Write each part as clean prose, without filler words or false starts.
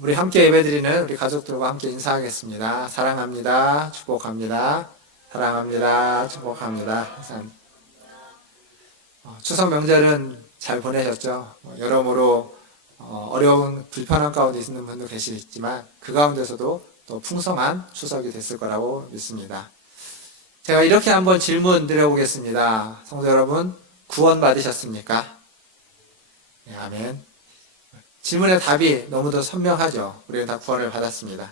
우리 함께 예배드리는 우리 가족들과 함께 인사하겠습니다. 사랑합니다. 축복합니다. 사랑합니다. 축복합니다. 추석 명절은 잘 보내셨죠? 여러모로 어려운 불편한 가운데 있는 분도 계시지만 그 가운데서도 또 풍성한 추석이 됐을 거라고 믿습니다. 제가 이렇게 한번 질문 드려보겠습니다. 성도 여러분, 구원 받으셨습니까? 네, 아멘. 질문의 답이 너무도 선명하죠. 우리는 다 구원을 받았습니다.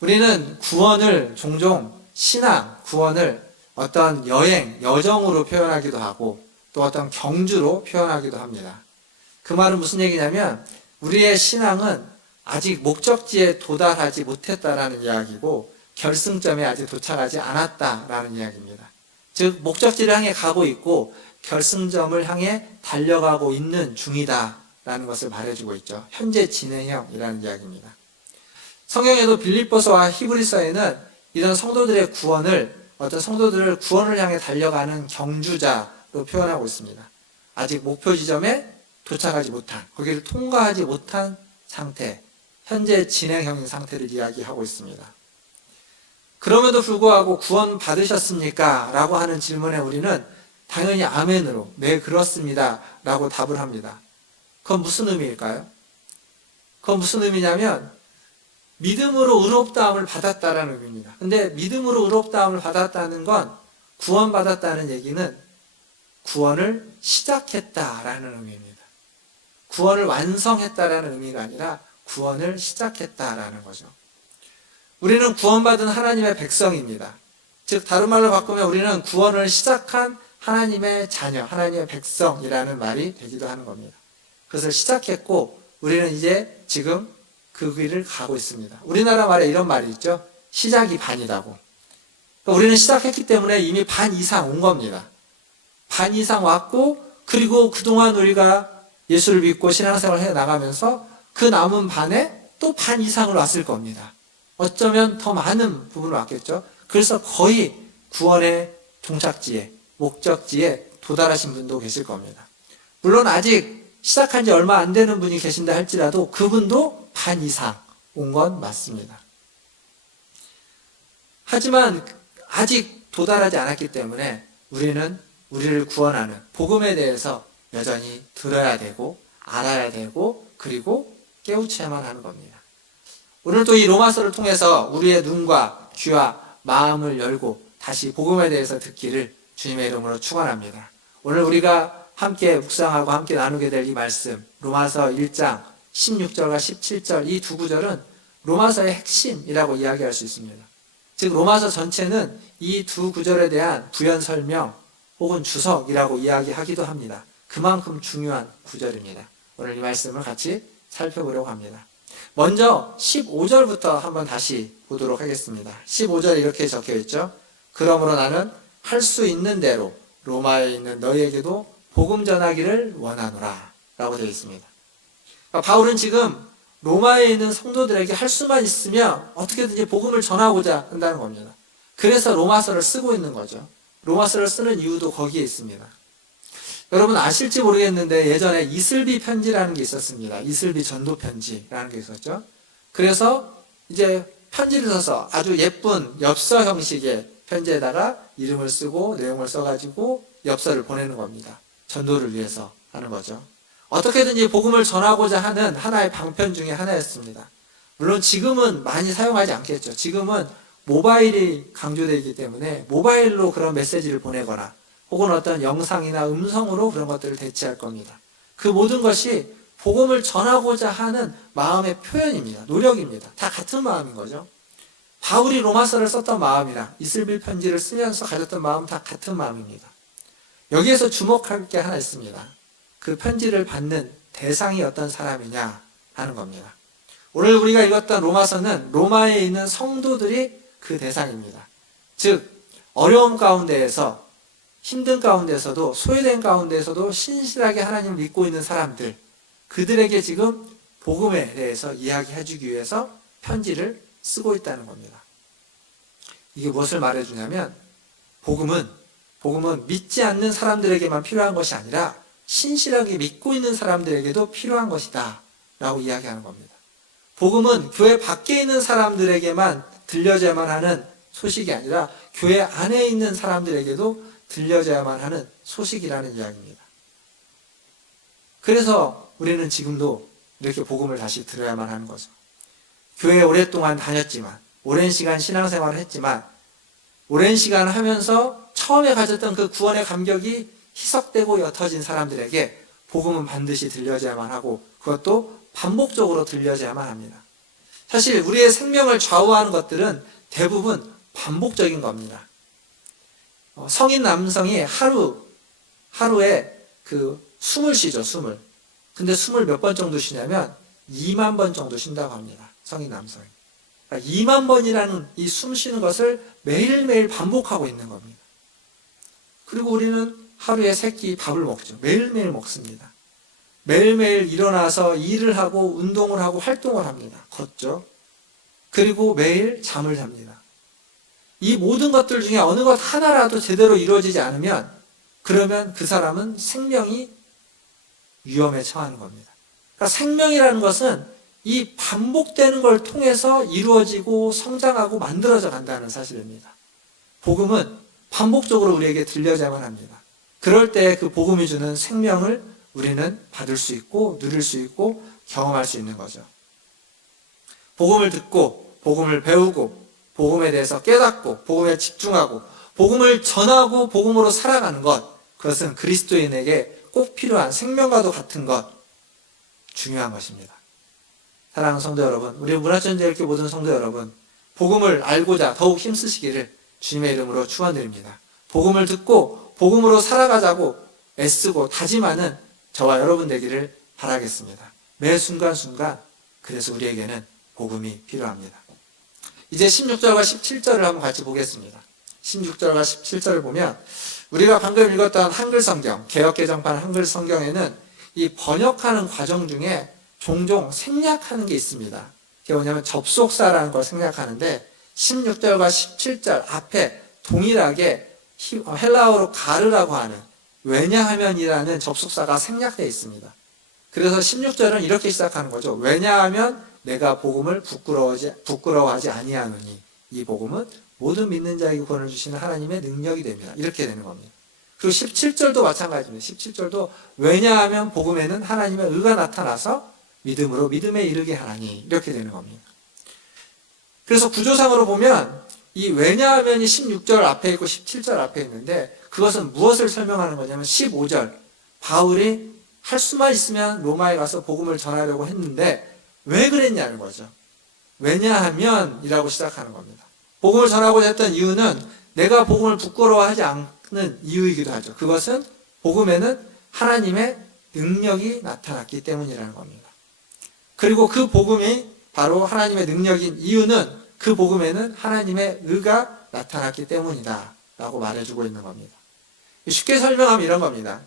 우리는 구원을 종종 신앙, 구원을 어떤 여행, 여정으로 표현하기도 하고 또 어떤 경주로 표현하기도 합니다. 그 말은 무슨 얘기냐면 우리의 신앙은 아직 목적지에 도달하지 못했다라는 이야기고 결승점에 아직 도착하지 않았다라는 이야기입니다. 즉 목적지를 향해 가고 있고 결승점을 향해 달려가고 있는 중이다라는 것을 말해주고 있죠. 현재 진행형이라는 이야기입니다. 성경에도 빌립보서와 히브리서에는 이런 성도들의 구원을 어떤 성도들을 구원을 향해 달려가는 경주자로 표현하고 있습니다. 아직 목표 지점에 도착하지 못한, 거기를 통과하지 못한 상태, 현재 진행형인 상태를 이야기하고 있습니다. 그럼에도 불구하고 구원 받으셨습니까? 라고 하는 질문에 우리는 당연히 아멘으로 네 그렇습니다 라고 답을 합니다. 그건 무슨 의미일까요? 그건 무슨 의미냐면 믿음으로 의롭다함을 받았다라는 의미입니다. 근데 믿음으로 의롭다함을 받았다는 건 구원받았다는 얘기는 구원을 시작했다라는 의미입니다. 구원을 완성했다라는 의미가 아니라 구원을 시작했다라는 거죠. 우리는 구원받은 하나님의 백성입니다. 즉 다른 말로 바꾸면 우리는 구원을 시작한 하나님의 자녀, 하나님의 백성이라는 말이 되기도 하는 겁니다. 그것을 시작했고 우리는 이제 지금 그 길을 가고 있습니다. 우리나라 말에 이런 말이 있죠. 시작이 반이라고. 그러니까 우리는 시작했기 때문에 이미 반 이상 온 겁니다. 반 이상 왔고 그리고 그동안 우리가 예수를 믿고 신앙생활을 해나가면서 그 남은 반에 또 반 이상을 왔을 겁니다. 어쩌면 더 많은 부분을 왔겠죠. 그래서 거의 구원의 종착지에, 목적지에 도달하신 분도 계실 겁니다. 물론 아직 시작한 지 얼마 안 되는 분이 계신다 할지라도 그분도 반 이상 온 건 맞습니다. 하지만 아직 도달하지 않았기 때문에 우리는 우리를 구원하는 복음에 대해서 여전히 들어야 되고 알아야 되고 그리고 깨우쳐야만 하는 겁니다. 오늘도 이 로마서를 통해서 우리의 눈과 귀와 마음을 열고 다시 복음에 대해서 듣기를 주님의 이름으로 축원합니다. 오늘 우리가 함께 묵상하고 함께 나누게 될 이 말씀 로마서 1장 16절과 17절 이 두 구절은 로마서의 핵심이라고 이야기할 수 있습니다. 즉 로마서 전체는 이 두 구절에 대한 부연 설명 혹은 주석이라고 이야기하기도 합니다. 그만큼 중요한 구절입니다. 오늘 이 말씀을 같이 살펴보려고 합니다. 먼저 15절부터 한번 다시 보도록 하겠습니다. 15절에 이렇게 적혀 있죠. 그러므로 나는 할 수 있는 대로 로마에 있는 너희에게도 복음 전하기를 원하노라 라고 되어 있습니다. 그러니까 바울은 지금 로마에 있는 성도들에게 할 수만 있으면 어떻게든지 복음을 전하고자 한다는 겁니다. 그래서 로마서를 쓰고 있는 거죠. 로마서를 쓰는 이유도 거기에 있습니다. 여러분 아실지 모르겠는데 예전에 이슬비 편지라는 게 있었습니다. 이슬비 전도 편지라는 게 있었죠. 그래서 이제 편지를 써서 아주 예쁜 엽서 형식의 편지에다가 이름을 쓰고 내용을 써가지고 엽서를 보내는 겁니다. 전도를 위해서 하는 거죠. 어떻게든지 복음을 전하고자 하는 하나의 방편 중에 하나였습니다. 물론 지금은 많이 사용하지 않겠죠. 지금은 모바일이 강조되어 있기 때문에 모바일로 그런 메시지를 보내거나 혹은 어떤 영상이나 음성으로 그런 것들을 대체할 겁니다. 그 모든 것이 복음을 전하고자 하는 마음의 표현입니다. 노력입니다. 다 같은 마음인 거죠. 바울이 로마서를 썼던 마음이랑 이슬비 편지를 쓰면서 가졌던 마음 다 같은 마음입니다. 여기에서 주목할 게 하나 있습니다. 그 편지를 받는 대상이 어떤 사람이냐 하는 겁니다. 오늘 우리가 읽었던 로마서는 로마에 있는 성도들이 그 대상입니다. 즉 어려움 가운데에서 힘든 가운데서도 소외된 가운데서도 신실하게 하나님을 믿고 있는 사람들 그들에게 지금 복음에 대해서 이야기해 주기 위해서 편지를 쓰고 있다는 겁니다. 이게 무엇을 말해주냐면 복음은 믿지 않는 사람들에게만 필요한 것이 아니라 신실하게 믿고 있는 사람들에게도 필요한 것이다 라고 이야기하는 겁니다. 복음은 교회 밖에 있는 사람들에게만 들려져야만 하는 소식이 아니라 교회 안에 있는 사람들에게도 들려져야만 하는 소식이라는 이야기입니다. 그래서 우리는 지금도 이렇게 복음을 다시 들어야만 하는 거죠. 교회에 오랫동안 다녔지만, 오랜 시간 신앙생활을 했지만, 오랜 시간 하면서 처음에 가졌던 그 구원의 감격이 희석되고 옅어진 사람들에게 복음은 반드시 들려져야만 하고, 그것도 반복적으로 들려져야만 합니다. 사실 우리의 생명을 좌우하는 것들은 대부분 반복적인 겁니다. 성인 남성이 하루에 숨을 쉬죠, 숨을. 근데 숨을 몇 번 정도 쉬냐면 2만 번 정도 쉰다고 합니다. 성인 남성이. 그러니까 2만 번이라는 이 숨 쉬는 것을 매일매일 반복하고 있는 겁니다. 그리고 우리는 하루에 3끼 밥을 먹죠. 매일매일 먹습니다. 매일매일 일어나서 일을 하고 운동을 하고 활동을 합니다. 걷죠. 그리고 매일 잠을 잡니다. 이 모든 것들 중에 어느 것 하나라도 제대로 이루어지지 않으면 그러면 그 사람은 생명이 위험에 처하는 겁니다. 그러니까 생명이라는 것은 이 반복되는 걸 통해서 이루어지고 성장하고 만들어져 간다는 사실입니다. 복음은 반복적으로 우리에게 들려야만 합니다. 그럴 때 그 복음이 주는 생명을 우리는 받을 수 있고 누릴 수 있고 경험할 수 있는 거죠. 복음을 듣고 복음을 배우고 복음에 대해서 깨닫고 복음에 집중하고 복음을 전하고 복음으로 살아가는 것, 그것은 그리스도인에게 꼭 필요한 생명과도 같은 것, 중요한 것입니다. 사랑하는 성도 여러분, 우리 문화전제일교 모든 성도 여러분, 복음을 알고자 더욱 힘쓰시기를 주님의 이름으로 축원드립니다. 복음을 듣고 복음으로 살아가자고 애쓰고 다짐하는 저와 여러분 되기를 바라겠습니다. 매 순간순간 그래서 우리에게는 복음이 필요합니다. 이제 16절과 17절을 한번 같이 보겠습니다. 16절과 17절을 보면 우리가 방금 읽었던 한글 성경, 개역개정판 한글 성경에는 이 번역하는 과정 중에 종종 생략하는 게 있습니다. 그게 뭐냐면 접속사라는 걸 생략하는데 16절과 17절 앞에 동일하게 헬라어로 가르라고 하는 왜냐하면이라는 접속사가 생략되어 있습니다. 그래서 16절은 이렇게 시작하는 거죠. 왜냐하면 내가 복음을 부끄러워하지 아니하노니 이 복음은 모든 믿는 자에게 구원을 주시는 하나님의 능력이 됩니다. 이렇게 되는 겁니다. 그리고 17절도 마찬가지입니다. 17절도 왜냐하면 복음에는 하나님의 의가 나타나서 믿음으로 믿음에 이르게 하나니 이렇게 되는 겁니다. 그래서 구조상으로 보면 이 왜냐하면이 16절 앞에 있고 17절 앞에 있는데 그것은 무엇을 설명하는 거냐면 15절 바울이 할 수만 있으면 로마에 가서 복음을 전하려고 했는데 왜 그랬냐는 거죠. 왜냐하면 이라고 시작하는 겁니다. 복음을 전하고자 했던 이유는 내가 복음을 부끄러워하지 않는 이유이기도 하죠. 그것은 복음에는 하나님의 능력이 나타났기 때문이라는 겁니다. 그리고 그 복음이 바로 하나님의 능력인 이유는 그 복음에는 하나님의 의가 나타났기 때문이다 라고 말해주고 있는 겁니다. 쉽게 설명하면 이런 겁니다.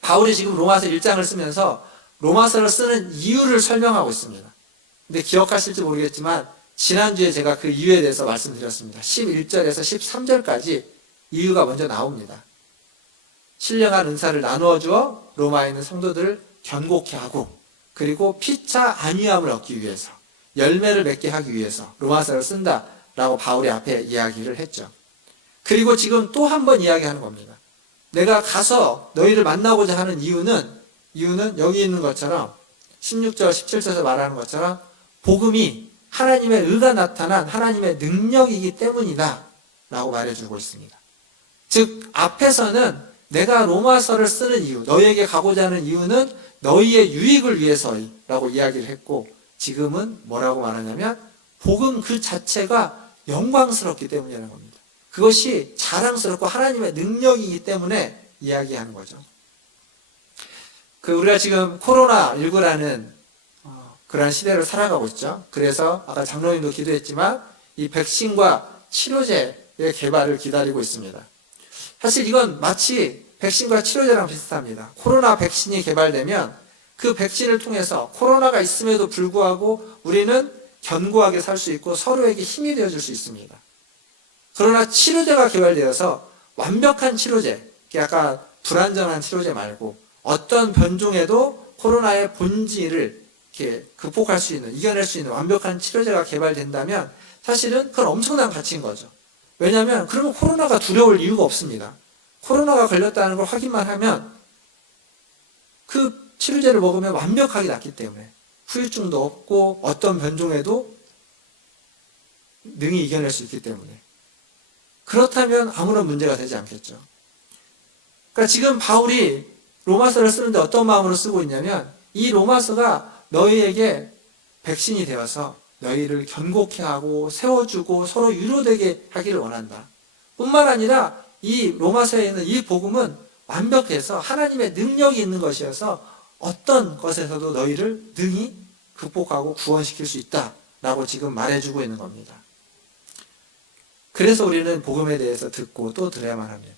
바울이 지금 로마서 1장을 쓰면서 로마서를 쓰는 이유를 설명하고 있습니다. 근데 기억하실지 모르겠지만 지난주에 제가 그 이유에 대해서 말씀드렸습니다. 11절에서 13절까지 이유가 먼저 나옵니다. 신령한 은사를 나누어 주어 로마에 있는 성도들을 견고케 하고 그리고 피차 안위함을 얻기 위해서 열매를 맺게 하기 위해서 로마서를 쓴다라고 바울이 앞에 이야기를 했죠. 그리고 지금 또 한 번 이야기하는 겁니다. 내가 가서 너희를 만나고자 하는 이유는 여기 있는 것처럼 16절 17절에서 말하는 것처럼 복음이 하나님의 의가 나타난 하나님의 능력이기 때문이다 라고 말해주고 있습니다. 즉 앞에서는 내가 로마서를 쓰는 이유, 너희에게 가고자 하는 이유는 너희의 유익을 위해서라고 이야기를 했고 지금은 뭐라고 말하냐면 복음 그 자체가 영광스럽기 때문이라는 겁니다. 그것이 자랑스럽고 하나님의 능력이기 때문에 이야기하는 거죠. 우리가 지금 코로나19라는 그러한 시대를 살아가고 있죠. 그래서 아까 장로님도 기도했지만 이 백신과 치료제의 개발을 기다리고 있습니다. 사실 이건 마치 백신과 치료제랑 비슷합니다. 코로나 백신이 개발되면 그 백신을 통해서 코로나가 있음에도 불구하고 우리는 견고하게 살 수 있고 서로에게 힘이 되어줄 수 있습니다. 그러나 치료제가 개발되어서 완벽한 치료제, 약간 불완전한 치료제 말고 어떤 변종에도 코로나의 본질을 이렇게 극복할 수 있는, 이겨낼 수 있는 완벽한 치료제가 개발된다면 사실은 그건 엄청난 가치인 거죠. 왜냐하면 그러면 코로나가 두려울 이유가 없습니다. 코로나가 걸렸다는 걸 확인만 하면 그 치료제를 먹으면 완벽하게 낫기 때문에 후유증도 없고 어떤 변종에도 능히 이겨낼 수 있기 때문에, 그렇다면 아무런 문제가 되지 않겠죠. 그러니까 지금 바울이 로마서를 쓰는데 어떤 마음으로 쓰고 있냐면, 이 로마서가 너희에게 백신이 되어서 너희를 견고케 하고 세워주고 서로 위로되게 하기를 원한다. 뿐만 아니라 이 로마서에 있는 이 복음은 완벽해서 하나님의 능력이 있는 것이어서 어떤 것에서도 너희를 능히 극복하고 구원시킬 수 있다라고 지금 말해주고 있는 겁니다. 그래서 우리는 복음에 대해서 듣고 또 들어야만 합니다.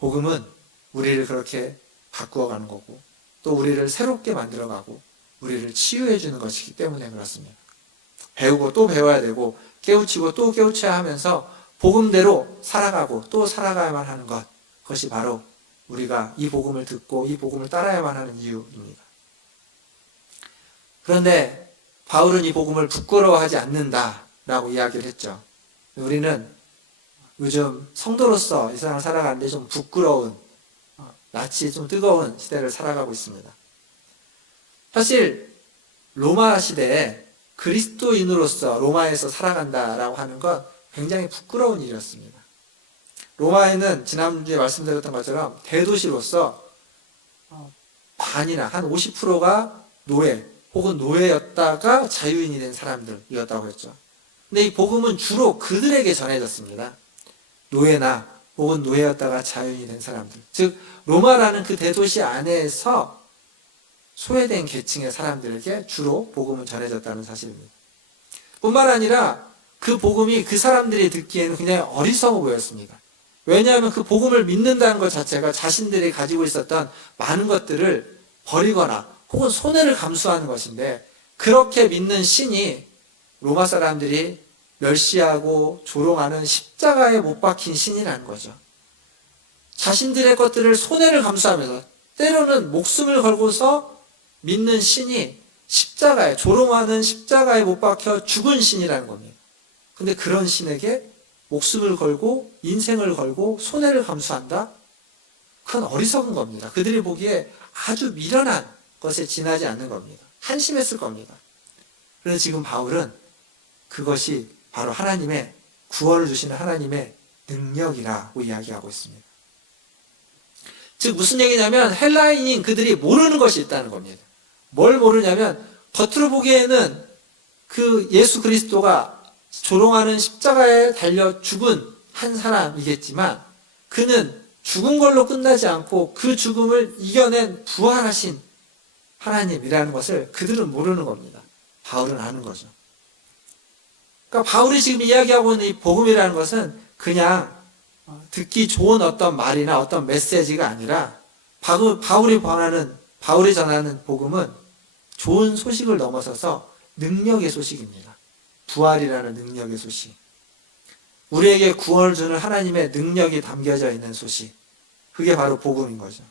복음은 우리를 그렇게 바꾸어가는 거고, 또 우리를 새롭게 만들어가고 우리를 치유해 주는 것이기 때문에 그렇습니다. 배우고 또 배워야 되고 깨우치고 또 깨우쳐야 하면서 복음대로 살아가고 또 살아가야만 하는 것, 그것이 바로 우리가 이 복음을 듣고 이 복음을 따라야만 하는 이유입니다. 그런데 바울은 이 복음을 부끄러워하지 않는다라고 이야기를 했죠. 우리는 요즘 성도로서 이 세상을 살아가는데 좀 부끄러운, 낯이 좀 뜨거운 시대를 살아가고 있습니다. 사실 로마 시대에 그리스도인으로서 로마에서 살아간다라고 하는 건 굉장히 부끄러운 일이었습니다. 로마에는 지난주에 말씀드렸던 것처럼 대도시로서 반이나 한 50%가 노예 혹은 노예였다가 자유인이 된 사람들이었다고 했죠. 근데 이 복음은 주로 그들에게 전해졌습니다. 노예나 혹은 노예였다가 자유인이 된 사람들, 즉 로마라는 그 대도시 안에서 소외된 계층의 사람들에게 주로 복음은 전해졌다는 사실입니다. 뿐만 아니라 그 복음이 그 사람들이 듣기에는 굉장히 어리석어 보였습니다. 왜냐하면 그 복음을 믿는다는 것 자체가 자신들이 가지고 있었던 많은 것들을 버리거나 혹은 손해를 감수하는 것인데, 그렇게 믿는 신이 로마 사람들이 멸시하고 조롱하는 십자가에 못 박힌 신이라는 거죠. 자신들의 것들을 손해를 감수하면서 때로는 목숨을 걸고서 믿는 신이 십자가에, 조롱하는 십자가에 못 박혀 죽은 신이라는 겁니다. 근데 그런 신에게 목숨을 걸고 인생을 걸고 손해를 감수한다? 그건 어리석은 겁니다. 그들이 보기에 아주 미련한 것에 지나지 않는 겁니다. 한심했을 겁니다. 그래서 지금 바울은 그것이 바로 하나님의, 구원을 주시는 하나님의 능력이라고 이야기하고 있습니다. 즉 무슨 얘기냐면, 헬라인인 그들이 모르는 것이 있다는 겁니다. 뭘 모르냐면, 겉으로 보기에는 그 예수 그리스도가 조롱하는 십자가에 달려 죽은 한 사람이겠지만, 그는 죽은 걸로 끝나지 않고 그 죽음을 이겨낸 부활하신 하나님이라는 것을 그들은 모르는 겁니다. 바울은 아는 거죠. 그러니까 바울이 지금 이야기하고 있는 이 복음이라는 것은 그냥 듣기 좋은 어떤 말이나 어떤 메시지가 아니라, 바울이 전하는 복음은 좋은 소식을 넘어서서 능력의 소식입니다. 부활이라는 능력의 소식. 우리에게 구원을 주는 하나님의 능력이 담겨져 있는 소식. 그게 바로 복음인 거죠.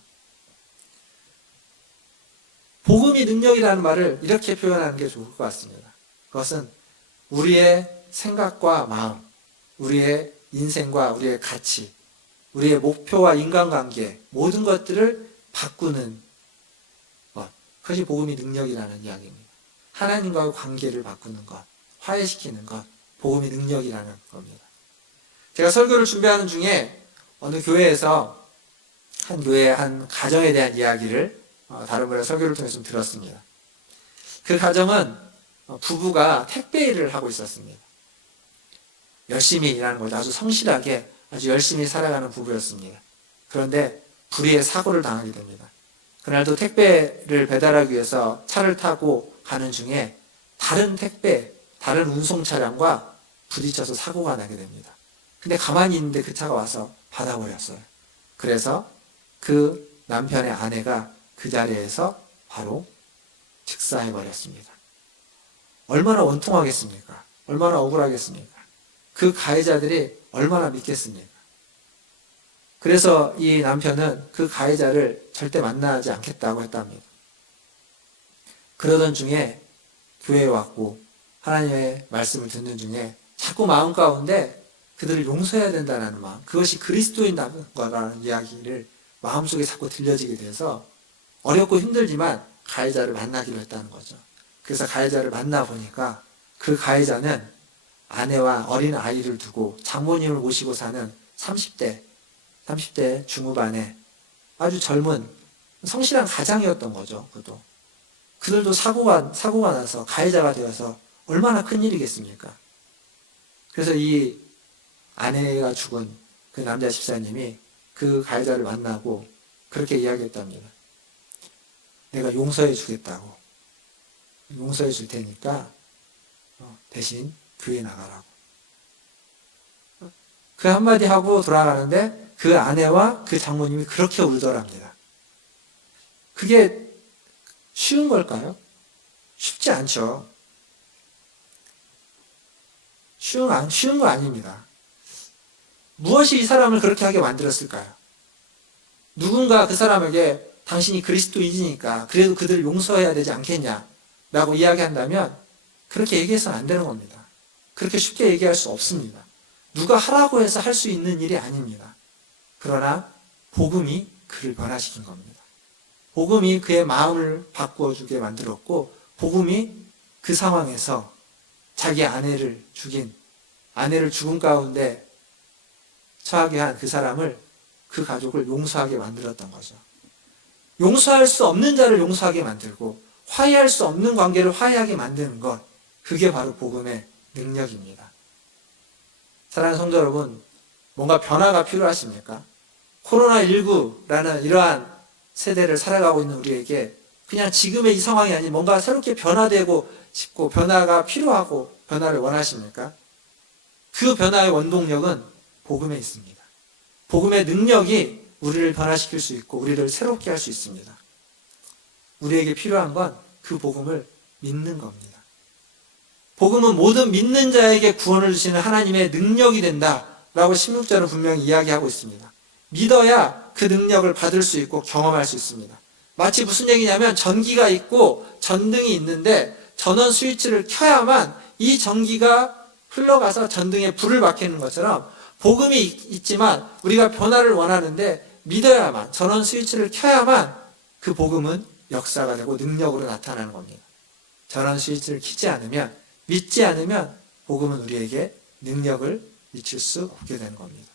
복음이 능력이라는 말을 이렇게 표현하는 게 좋을 것 같습니다. 그것은 우리의 생각과 마음, 우리의 인생과 우리의 가치, 우리의 목표와 인간관계, 모든 것들을 바꾸는 것. 그것이 복음이 능력이라는 이야기입니다. 하나님과의 관계를 바꾸는 것, 화해시키는 것, 복음이 능력이라는 겁니다. 제가 설교를 준비하는 중에 어느 교회에서 한 교회의 한 가정에 대한 이야기를 다른 분의 설교를 통해서 좀 들었습니다. 그 가정은 부부가 택배 일을 하고 있었습니다. 열심히 일하는 거죠. 아주 성실하게 아주 열심히 살아가는 부부였습니다. 그런데 불의의 사고를 당하게 됩니다. 그날도 택배를 배달하기 위해서 차를 타고 가는 중에 다른 운송 차량과 부딪혀서 사고가 나게 됩니다. 근데 가만히 있는데 그 차가 와서 받아버렸어요. 그래서 그 남편의 아내가 그 자리에서 바로 즉사해버렸습니다. 얼마나 원통하겠습니까? 얼마나 억울하겠습니까? 그 가해자들이 얼마나 믿겠습니까? 그래서 이 남편은 그 가해자를 절대 만나지 않겠다고 했답니다. 그러던 중에 교회에 왔고 하나님의 말씀을 듣는 중에 자꾸 마음 가운데 그들을 용서해야 된다는 마음, 그것이 그리스도인다라는 이야기를 마음속에 자꾸 들려지게 돼서 어렵고 힘들지만 가해자를 만나기로 했다는 거죠. 그래서 가해자를 만나보니까 그 가해자는 아내와 어린 아이를 두고 장모님을 모시고 사는 30대 중후반의 아주 젊은 성실한 가장이었던 거죠. 그들도 사고가 나서 가해자가 되어서 얼마나 큰 일이겠습니까? 그래서 이 아내가 죽은 그 남자 집사님이 그 가해자를 만나고 그렇게 이야기했답니다. 내가 용서해 주겠다고. 용서해 줄 테니까 대신 교회 나가라고. 그 한마디 하고 돌아가는데 그 아내와 그 장모님이 그렇게 울더랍니다. 그게 쉬운 걸까요? 쉽지 않죠. 쉬운 거 아닙니다. 무엇이 이 사람을 그렇게 하게 만들었을까요? 누군가 그 사람에게 당신이 그리스도인이니까 그래도 그들을 용서해야 되지 않겠냐라고 이야기한다면 그렇게 얘기해서는 안 되는 겁니다. 그렇게 쉽게 얘기할 수 없습니다. 누가 하라고 해서 할 수 있는 일이 아닙니다. 그러나 복음이 그를 변화시킨 겁니다. 복음이 그의 마음을 바꾸어주게 만들었고 복음이 그 상황에서 자기 아내를 죽음 가운데 처하게 한 그 사람을, 그 가족을 용서하게 만들었던 거죠. 용서할 수 없는 자를 용서하게 만들고 화해할 수 없는 관계를 화해하게 만드는 것, 그게 바로 복음의 능력입니다. 사랑하는 성도 여러분, 뭔가 변화가 필요하십니까? 코로나19라는 이러한 세대를 살아가고 있는 우리에게 그냥 지금의 이 상황이 아닌 뭔가 새롭게 변화되고 싶고 변화가 필요하고 변화를 원하십니까? 그 변화의 원동력은 복음에 있습니다. 복음의 능력이 우리를 변화시킬 수 있고 우리를 새롭게 할 수 있습니다. 우리에게 필요한 건 그 복음을 믿는 겁니다. 복음은 모든 믿는 자에게 구원을 주시는 하나님의 능력이 된다라고 16절은 분명히 이야기하고 있습니다. 믿어야 그 능력을 받을 수 있고 경험할 수 있습니다. 마치 무슨 얘기냐면 전기가 있고 전등이 있는데 전원 스위치를 켜야만 이 전기가 흘러가서 전등에 불을 밝히는 것처럼 복음이 있지만 우리가 변화를 원하는데 믿어야만, 전원 스위치를 켜야만 그 복음은 역사가 되고 능력으로 나타나는 겁니다. 전원 스위치를 켜지 않으면, 믿지 않으면 복음은 우리에게 능력을 미칠 수 없게 되는 겁니다.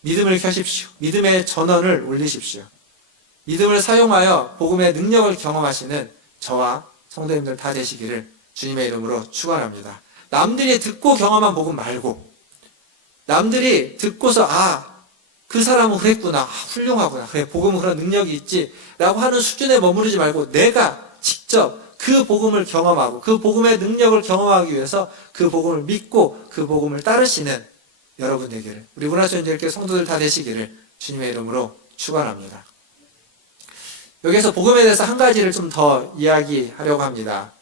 믿음을 켜십시오. 믿음의 전원을 올리십시오. 믿음을 사용하여 복음의 능력을 경험하시는 저와 성도님들 다 되시기를 주님의 이름으로 축원합니다. 남들이 듣고 경험한 복음 말고, 남들이 듣고서 그 사람은 그랬구나, 훌륭하구나, 그래 복음은 그런 능력이 있지 라고 하는 수준에 머무르지 말고 내가 직접 그 복음을 경험하고 그 복음의 능력을 경험하기 위해서 그 복음을 믿고 그 복음을 따르시는 여러분 되기를, 우리 문화수련교회 성도들 다 되시기를 주님의 이름으로 축원합니다. 여기서 복음에 대해서 한 가지를 좀 더 이야기하려고 합니다.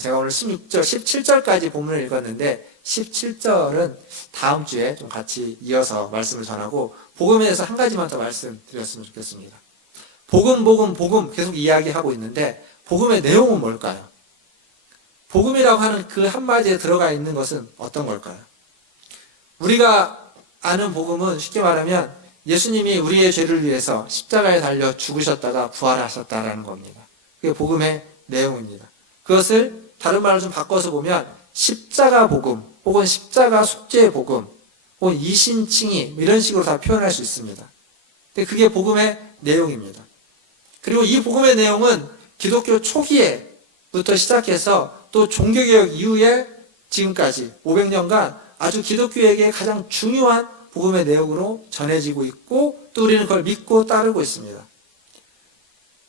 제가 오늘 16절, 17절까지 본문을 읽었는데 17절은 다음 주에 좀 같이 이어서 말씀을 전하고 복음에 대해서 한 가지만 더 말씀드렸으면 좋겠습니다. 복음 계속 이야기하고 있는데 복음의 내용은 뭘까요? 복음이라고 하는 그 한마디에 들어가 있는 것은 어떤 걸까요? 우리가 아는 복음은 쉽게 말하면 예수님이 우리의 죄를 위해서 십자가에 달려 죽으셨다가 부활하셨다라는 겁니다. 그게 복음의 내용입니다. 그것을 다른 말로 좀 바꿔서 보면 십자가 복음 혹은 십자가 속죄의 복음 혹은 이신칭의 이런 식으로 다 표현할 수 있습니다. 근데 그게 복음의 내용입니다. 그리고 이 복음의 내용은 기독교 초기에부터 시작해서 또 종교개혁 이후에 지금까지 500년간 아주 기독교에게 가장 중요한 복음의 내용으로 전해지고 있고 또 우리는 그걸 믿고 따르고 있습니다.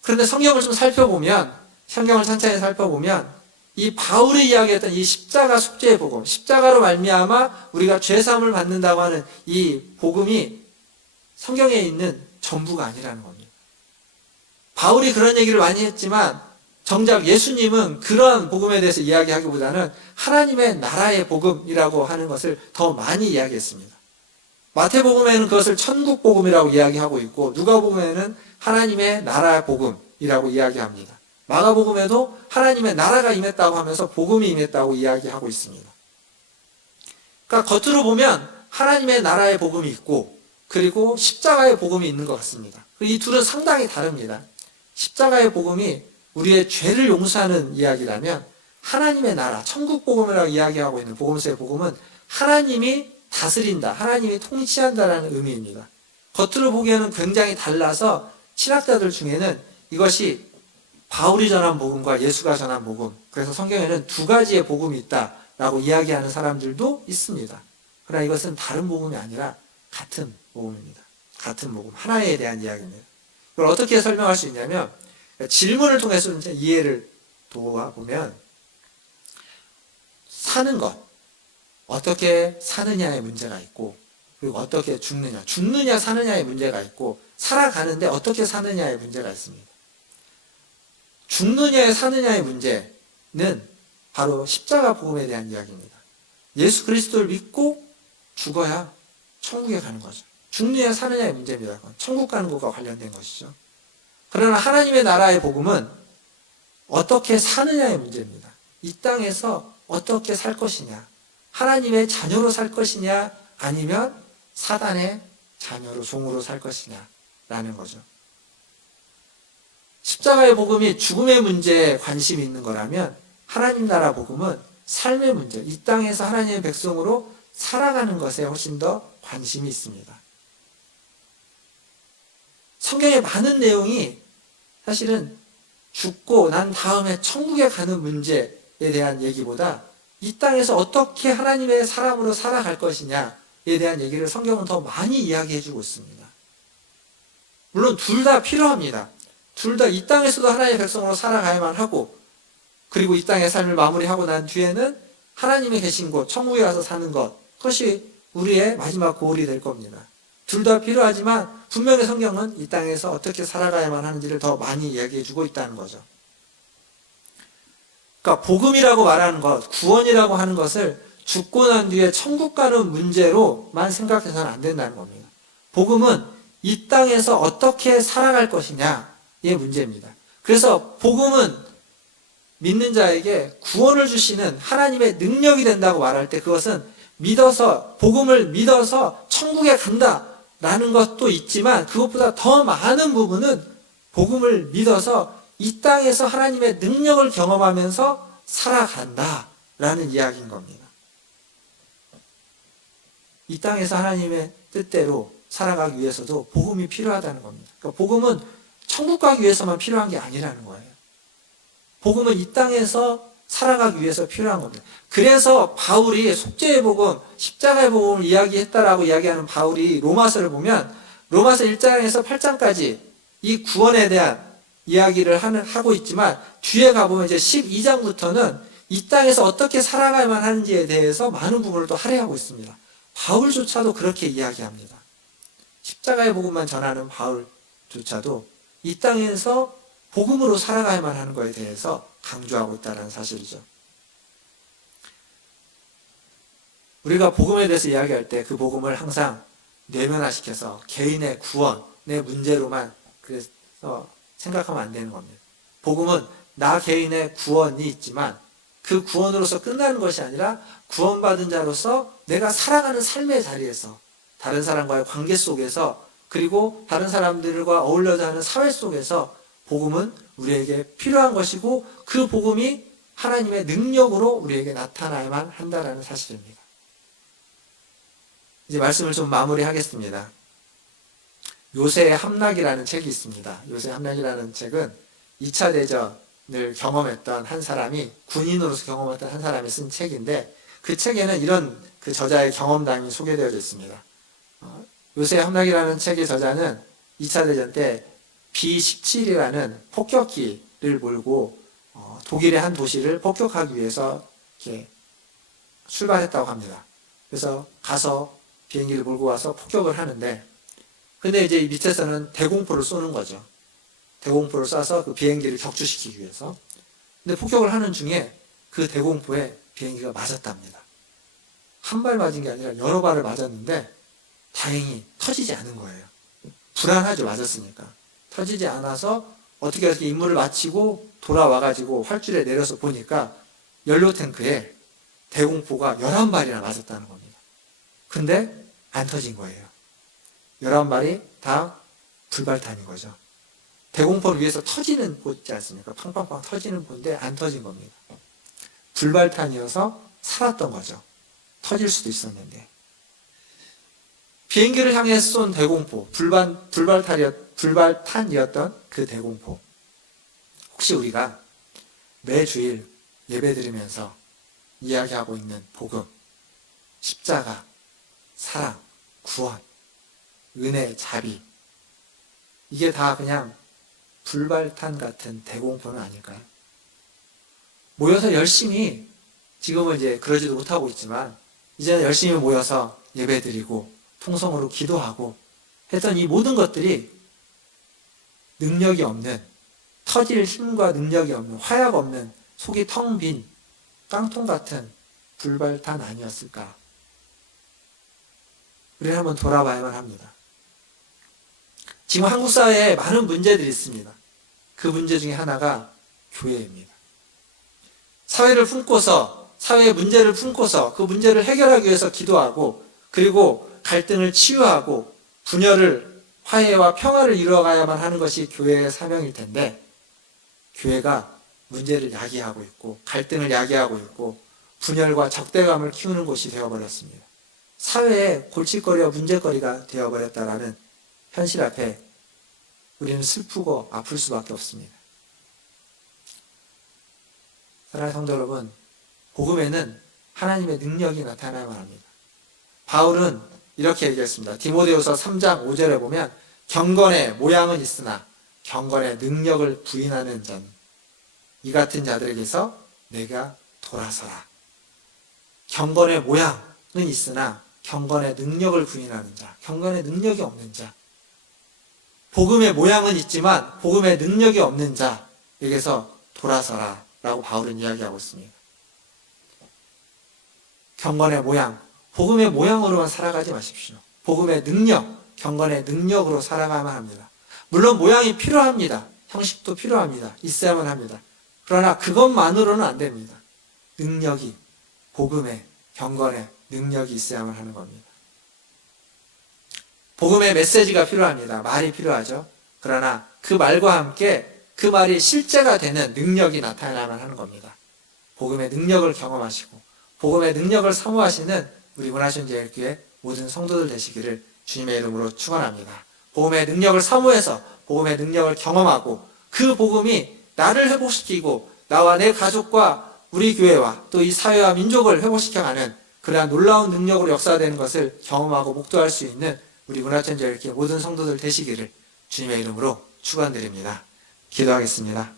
그런데 성경을 천천히 살펴보면 이 바울이 이야기했던 이 십자가 속죄의 복음, 십자가로 말미암아 우리가 죄사함을 받는다고 하는 이 복음이 성경에 있는 전부가 아니라는 겁니다. 바울이 그런 얘기를 많이 했지만 정작 예수님은 그러한 복음에 대해서 이야기하기보다는 하나님의 나라의 복음이라고 하는 것을 더 많이 이야기했습니다. 마태복음에는 그것을 천국 복음이라고 이야기하고 있고 누가복음에는 하나님의 나라 복음이라고 이야기합니다. 마가복음에도 하나님의 나라가 임했다고 하면서 복음이 임했다고 이야기하고 있습니다. 그러니까 겉으로 보면 하나님의 나라의 복음이 있고 그리고 십자가의 복음이 있는 것 같습니다. 이 둘은 상당히 다릅니다. 십자가의 복음이 우리의 죄를 용서하는 이야기라면 하나님의 나라, 천국 복음이라고 이야기하고 있는 복음서의 복음은 하나님이 다스린다, 하나님이 통치한다라는 의미입니다. 겉으로 보기에는 굉장히 달라서 신학자들 중에는 이것이 바울이 전한 복음과 예수가 전한 복음, 그래서 성경에는 두 가지의 복음이 있다라고 이야기하는 사람들도 있습니다. 그러나 이것은 다른 복음이 아니라 같은 복음입니다. 같은 복음, 하나에 대한 이야기입니다. 이걸 어떻게 설명할 수 있냐면 질문을 통해서 이해를 도와보면 사는 것, 어떻게 사느냐의 문제가 있고 그리고 어떻게 죽느냐 사느냐의 문제가 있고 살아가는데 어떻게 사느냐의 문제가 있습니다. 죽느냐 사느냐의 문제는 바로 십자가 복음에 대한 이야기입니다. 예수 그리스도를 믿고 죽어야 천국에 가는 거죠. 죽느냐 사느냐의 문제입니다. 천국 가는 것과 관련된 것이죠. 그러나 하나님의 나라의 복음은 어떻게 사느냐의 문제입니다. 이 땅에서 어떻게 살 것이냐, 하나님의 자녀로 살 것이냐 아니면 사단의 자녀로 종으로 살 것이냐라는 거죠. 십자가의 복음이 죽음의 문제에 관심이 있는 거라면 하나님 나라 복음은 삶의 문제, 이 땅에서 하나님의 백성으로 살아가는 것에 훨씬 더 관심이 있습니다. 성경의 많은 내용이 사실은 죽고 난 다음에 천국에 가는 문제에 대한 얘기보다 이 땅에서 어떻게 하나님의 사람으로 살아갈 것이냐에 대한 얘기를 성경은 더 많이 이야기해주고 있습니다. 물론 둘 다 필요합니다. 둘 다 이 땅에서도 하나님의 백성으로 살아가야만 하고 그리고 이 땅의 삶을 마무리하고 난 뒤에는 하나님이 계신 곳, 천국에 가서 사는 것, 그것이 우리의 마지막 고울이 될 겁니다. 둘 다 필요하지만 분명히 성경은 이 땅에서 어떻게 살아가야만 하는지를 더 많이 이야기해주고 있다는 거죠. 그러니까 복음이라고 말하는 것, 구원이라고 하는 것을 죽고 난 뒤에 천국 가는 문제로만 생각해서는 안 된다는 겁니다. 복음은 이 땅에서 어떻게 살아갈 것이냐의 문제입니다. 그래서 복음은 믿는 자에게 구원을 주시는 하나님의 능력이 된다고 말할 때 그것은 믿어서, 복음을 믿어서 천국에 간다라는 것도 있지만 그것보다 더 많은 부분은 복음을 믿어서 이 땅에서 하나님의 능력을 경험하면서 살아간다라는 이야기인 겁니다. 이 땅에서 하나님의 뜻대로 살아가기 위해서도 복음이 필요하다는 겁니다. 그러니까 복음은 천국 가기 위해서만 필요한 게 아니라는 거예요. 복음은 이 땅에서 살아가기 위해서 필요한 겁니다. 그래서 바울이 속죄의 복음, 십자가의 복음을 이야기했다라고 이야기하는 바울이 로마서를 보면 로마서 1장에서 8장까지 이 구원에 대한 이야기를 하고 있지만 뒤에 가보면 이제 12장부터는 이 땅에서 어떻게 살아가야만 하는지에 대해서 많은 부분을 또 할애하고 있습니다. 바울조차도 그렇게 이야기합니다. 십자가의 복음만 전하는 바울조차도 이 땅에서 복음으로 살아가야만 하는 것에 대해서 강조하고 있다는 사실이죠. 우리가 복음에 대해서 이야기할 때 그 복음을 항상 내면화시켜서 개인의 구원의 문제로만 그래서 생각하면 안 되는 겁니다. 복음은 나 개인의 구원이 있지만 그 구원으로서 끝나는 것이 아니라 구원받은 자로서 내가 살아가는 삶의 자리에서 다른 사람과의 관계 속에서 그리고 다른 사람들과 어울려서 하는 사회 속에서 복음은 우리에게 필요한 것이고 그 복음이 하나님의 능력으로 우리에게 나타나야만 한다는 사실입니다. 이제 말씀을 좀 마무리하겠습니다. 요새의 함락이라는 책이 있습니다. 요새의 함락이라는 책은 2차 대전을 경험했던 한 사람이 군인으로서 경험했던 한 사람이 쓴 책인데 그 책에는 이런 그 저자의 경험담이 소개되어 있습니다. 요새의 함락이라는 책의 저자는 2차 대전 때 B-17이라는 폭격기를 몰고 독일의 한 도시를 폭격하기 위해서 이렇게 출발했다고 합니다. 그래서 가서 비행기를 몰고 와서 폭격을 하는데 근데 이제 밑에서는 대공포를 쏘는 거죠. 대공포를 쏴서 그 비행기를 격추시키기 위해서. 근데 폭격을 하는 중에 그 대공포에 비행기가 맞았답니다. 한 발 맞은 게 아니라 여러 발을 맞았는데 다행히 터지지 않은 거예요. 불안하죠, 맞았으니까. 터지지 않아서 어떻게 임무를 마치고 돌아와가지고 활주로에 내려서 보니까 연료탱크에 대공포가 11발이나 맞았다는 겁니다. 근데 안 터진 거예요. 11발이 다 불발탄인 거죠. 대공포를 위해서 터지는 포 있지 않습니까? 팡팡팡 터지는 포인데 안 터진 겁니다. 불발탄이어서 살았던 거죠. 터질 수도 있었는데. 비행기를 향해 쏜 대공포, 불발탄이었던 그 대공포. 혹시 우리가 매주일 예배 드리면서 이야기하고 있는 복음, 십자가, 사랑, 구원, 은혜, 자비, 이게 다 그냥 불발탄 같은 대공포는 아닐까요? 모여서 열심히, 지금은 이제 그러지도 못하고 있지만 이제는 열심히 모여서 예배 드리고 통성으로 기도하고 했던 이 모든 것들이 능력이 없는, 터질 힘과 능력이 없는, 화약 없는, 속이 텅 빈 깡통 같은 불발탄 아니었을까? 우리는 한번 돌아봐야만 합니다. 지금 한국 사회에 많은 문제들이 있습니다. 그 문제 중에 하나가 교회입니다. 사회를 품고서, 사회의 문제를 품고서 그 문제를 해결하기 위해서 기도하고, 그리고 갈등을 치유하고 분열을, 화해와 평화를 이루어가야만 하는 것이 교회의 사명일 텐데, 교회가 문제를 야기하고 있고 갈등을 야기하고 있고 분열과 적대감을 키우는 곳이 되어버렸습니다. 사회의 골칫거리와 문제거리가 되어버렸다라는 현실 앞에 우리는 슬프고 아플 수밖에 없습니다. 사랑하는 성도 여러분, 복음에는 하나님의 능력이 나타나야만 합니다. 바울은 이렇게 얘기했습니다. 디모데후서 3장 5절에 보면 경건의 모양은 있으나 경건의 능력을 부인하는 자는 이 같은 자들에게서 내가 돌아서라. 경건의 모양은 있으나 경건의 능력을 부인하는 자, 경건의 능력이 없는 자, 복음의 모양은 있지만 복음의 능력이 없는 자에게서 돌아서라 라고 바울은 이야기하고 있습니다. 경건의 모양, 복음의 모양으로만 살아가지 마십시오. 복음의 능력, 경건의 능력으로 살아가야만 합니다. 물론 모양이 필요합니다. 형식도 필요합니다. 있어야만 합니다. 그러나 그것만으로는 안 됩니다. 능력이, 복음의, 경건의 능력이 있어야만 하는 겁니다. 복음의 메시지가 필요합니다. 말이 필요하죠. 그러나 그 말과 함께 그 말이 실제가 되는 능력이 나타나야만 하는 겁니다. 복음의 능력을 경험하시고 복음의 능력을 사모하시는 우리 문화신제일교회 모든 성도들 되시기를 주님의 이름으로 축원합니다. 복음의 능력을 사모해서 복음의 능력을 경험하고 그 복음이 나를 회복시키고 나와 내 가족과 우리 교회와 또 이 사회와 민족을 회복시켜가는 그러한 놀라운 능력으로 역사되는 것을 경험하고 목도할 수 있는 우리 문화천지교회 모든 성도들 되시기를 주님의 이름으로 축원드립니다. 기도하겠습니다.